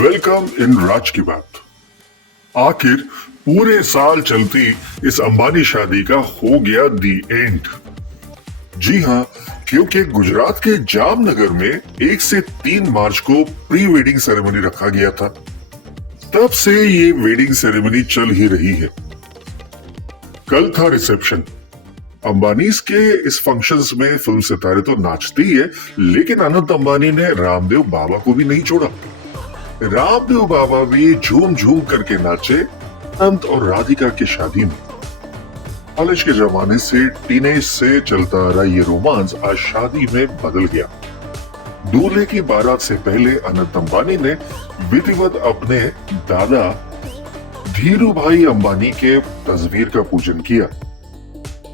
Welcome in राज की बात। आखिर पूरे साल चलती इस अंबानी शादी का हो गया दी एंड। जी हाँ, क्योंकि गुजरात के जामनगर में 1 से 3 मार्च को प्री वेडिंग सेरेमनी रखा गया था। तब से ये वेडिंग सेरेमनी चल ही रही है। कल था रिसेप्शन। अंबानीज के इस फंक्शंस में फिल्म सितारे तो नाचते ही है, लेकिन अनंत अंबानी ने रामदेव बाबा को भी नहीं छोड़ा। रामदेव बाबा भी झूम झूम करके नाचे अनंत और राधिका की शादी में। कॉलेज के जमाने से टीनेज से चलता आ रहा ये रोमांस आज शादी में बदल गया। दूल्हे की बारात से पहले अनंत अंबानी ने विधिवत अपने दादा धीरू भाई अंबानी के तस्वीर का पूजन किया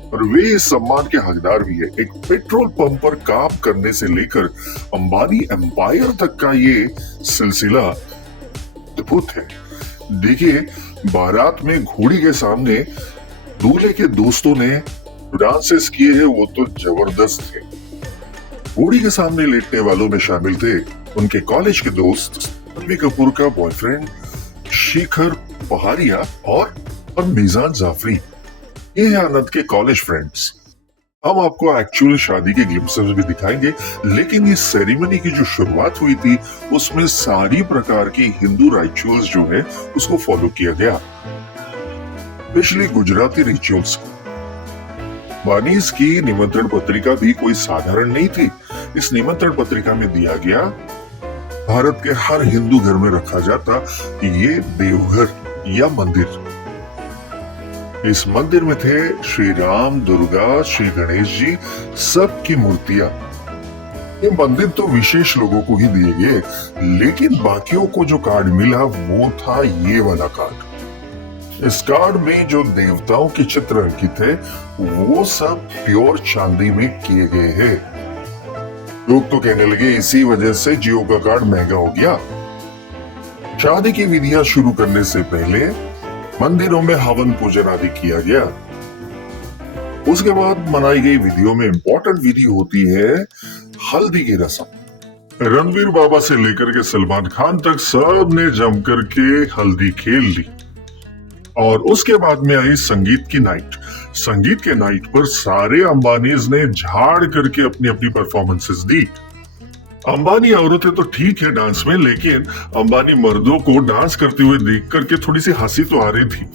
और वे इस सम्मान के हकदार भी है। एक पेट्रोल पंप पर काम करने से लेकर अंबानी एम्पायर तक का ये सिलसिला अद्भुत है। देखिए, बारात में घोड़ी के सामने दूल्हे के दोस्तों ने डांसेस किए हैं, वो तो जबरदस्त थे। घोड़ी के सामने लेटने वालों में शामिल थे उनके कॉलेज के दोस्त रणबीर कपूर का बॉयफ्रेंड शिखर पहाड़िया और मिजान जाफरी। ये है आनंद के कॉलेज फ्रेंड्स। हम आपको एक्चुअल शादी के ग्लिम्पसेस भी दिखाएंगे, लेकिन इस सेरेमनी की जो शुरुआत हुई थी उसमें सारी प्रकार की हिंदू रिचुअल्स जो है उसको फॉलो किया गया, स्पेशली गुजराती रिचुअल्स। अंबानीज की निमंत्रण पत्रिका भी कोई साधारण नहीं थी। इस निमंत्रण पत्रिका में दिया गया भारत के हर हिंदू घर में रखा जाता ये देवघर या मंदिर। इस मंदिर में थे श्री राम, दुर्गा, श्री गणेश जी, सबकी मूर्तियां। ये मंदिर तो विशेष लोगों को ही दिए गए, लेकिन बाकियों को जो कार्ड मिला वो था ये वाला कार्ड। इस कार्ड में जो देवताओं के चित्र अंकित थे वो सब प्योर चांदी में किए गए हैं। लोग तो कहने लगे इसी वजह से जियो का कार्ड महंगा हो गया। शादी की विधियां शुरू करने से पहले मंदिरों में हवन पूजन आदि किया गया। उसके बाद मनाई गई विधियों में इंपॉर्टेंट विधि होती है हल्दी की रस्म। रणवीर बाबा से लेकर के सलमान खान तक सब ने जमकर के हल्दी खेल ली और उसके बाद में आई संगीत की नाइट। संगीत के नाइट पर सारे अंबानीज ने झाड़ करके अपनी अपनी परफॉर्मेंसेस दी। अंबानी औरतें तो ठीक है डांस में, लेकिन अंबानी मर्दों को डांस करते हुए देख करके थोड़ी सी हंसी तो आ रही थी।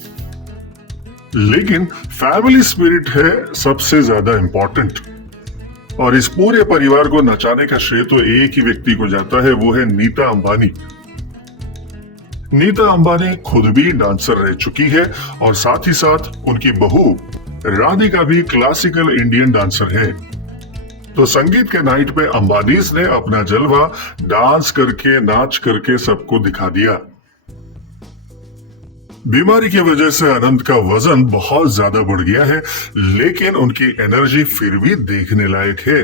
लेकिन फैमिली स्पिरिट है सबसे ज्यादा इंपॉर्टेंट, और इस पूरे परिवार को नचाने का श्रेय तो एक ही व्यक्ति को जाता है, वो है नीता अंबानी। नीता अंबानी खुद भी डांसर रह चुकी है और साथ ही साथ उनकी बहू राधिका भी क्लासिकल इंडियन डांसर है। तो संगीत के नाइट पे अंबानीज ने अपना जलवा डांस करके, नाच करके सबको दिखा दिया। बीमारी की वजह से अनंत का वजन बहुत ज्यादा बढ़ गया है, लेकिन उनकी एनर्जी फिर भी देखने लायक है।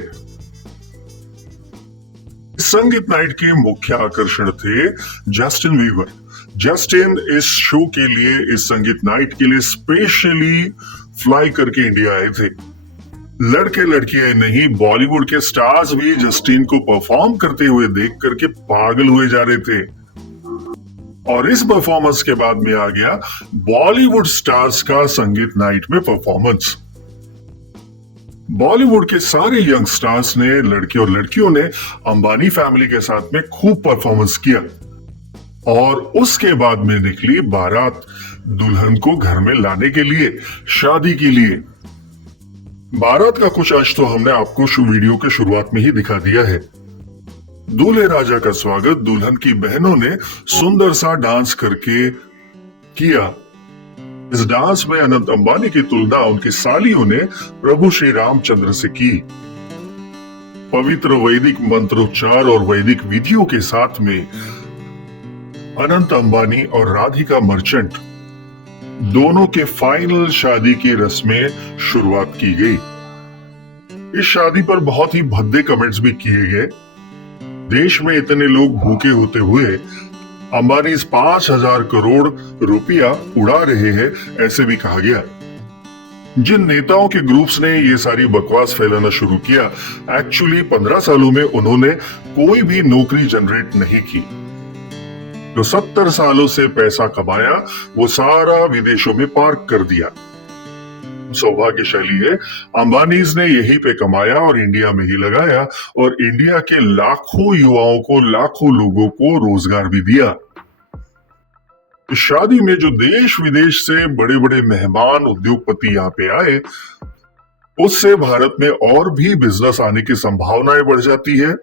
संगीत नाइट के मुख्य आकर्षण थे जस्टिन बीबर। जस्टिन इस शो के लिए, इस संगीत नाइट के लिए स्पेशली फ्लाई करके इंडिया आए थे। लड़के लड़कियां नहीं, बॉलीवुड के स्टार्स भी जस्टिन को परफॉर्म करते हुए देख करके पागल हुए जा रहे थे। और इस परफॉर्मेंस के बाद में आ गया बॉलीवुड स्टार्स का संगीत नाइट में परफॉर्मेंस। बॉलीवुड के सारे यंग स्टार्स ने, लड़के और लड़कियों ने अंबानी फैमिली के साथ में खूब परफॉर्मेंस किया। और उसके बाद में निकली बारात दुल्हन को घर में लाने के लिए, शादी के लिए। बारात का कुछ अंश तो हमने आपको वीडियो के शुरुआत में ही दिखा दिया है। दूल्हे राजा का स्वागत दुल्हन की बहनों ने सुंदर सा डांस करके किया। इस डांस में अनंत अंबानी की तुलना उनकी सालियों ने प्रभु श्री रामचंद्र से की। पवित्र वैदिक मंत्रोच्चार और वैदिक विधियों के साथ में अनंत अंबानी और राधिका मर्चेंट दोनों के फाइनल शादी की रस्में शुरुआत की गई। इस शादी पर बहुत ही भद्दे कमेंट्स भी किए गए। देश में इतने लोग भूखे होते हुए अंबानी 5,000 करोड़ रुपया उड़ा रहे हैं, ऐसे भी कहा गया। जिन नेताओं के ग्रुप्स ने ये सारी बकवास फैलाना शुरू किया, एक्चुअली 15 सालों में उन्होंने कोई भी नौकरी जनरेट नहीं की। जो 70 सालों से पैसा कमाया वो सारा विदेशों में पार्क कर दिया। सौभाग्यशाली है, अंबानीज ने यहीं पे कमाया और इंडिया में ही लगाया और इंडिया के लाखों युवाओं को, लाखों लोगों को रोजगार भी दिया। इस शादी में जो देश विदेश से बड़े बड़े मेहमान, उद्योगपति यहाँ पे आए, उससे भारत में और भी बिजनेस आने की संभावनाएं बढ़ जाती है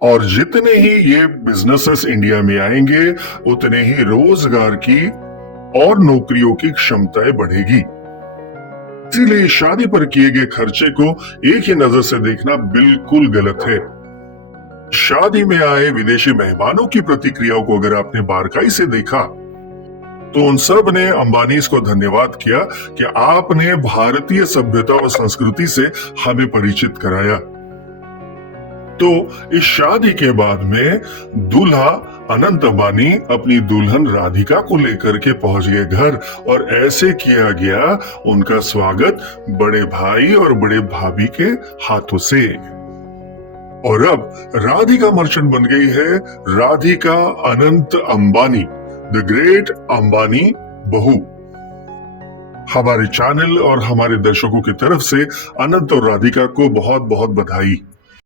और जितने ही ये बिजनेसेस इंडिया में आएंगे उतने ही रोजगार की और नौकरियों की क्षमताएं बढ़ेगी। इसीलिए शादी पर किए गए खर्चे को एक ही नजर से देखना बिल्कुल गलत है। शादी में आए विदेशी मेहमानों की प्रतिक्रियाओं को अगर आपने बारीकाई से देखा तो उन सब ने अंबानीज को धन्यवाद किया कि आपने भारतीय सभ्यता और संस्कृति से हमें परिचित कराया। तो इस शादी के बाद में दूल्हा अनंत अंबानी अपनी दुल्हन राधिका को लेकर के पहुंच गए घर और ऐसे किया गया उनका स्वागत बड़े भाई और बड़े भाभी के हाथों से। और अब राधिका मर्चेंट बन गई है राधिका अनंत अंबानी, द ग्रेट अंबानी बहू। हमारे चैनल और हमारे दर्शकों की तरफ से अनंत और राधिका को बहुत बहुत बधाई।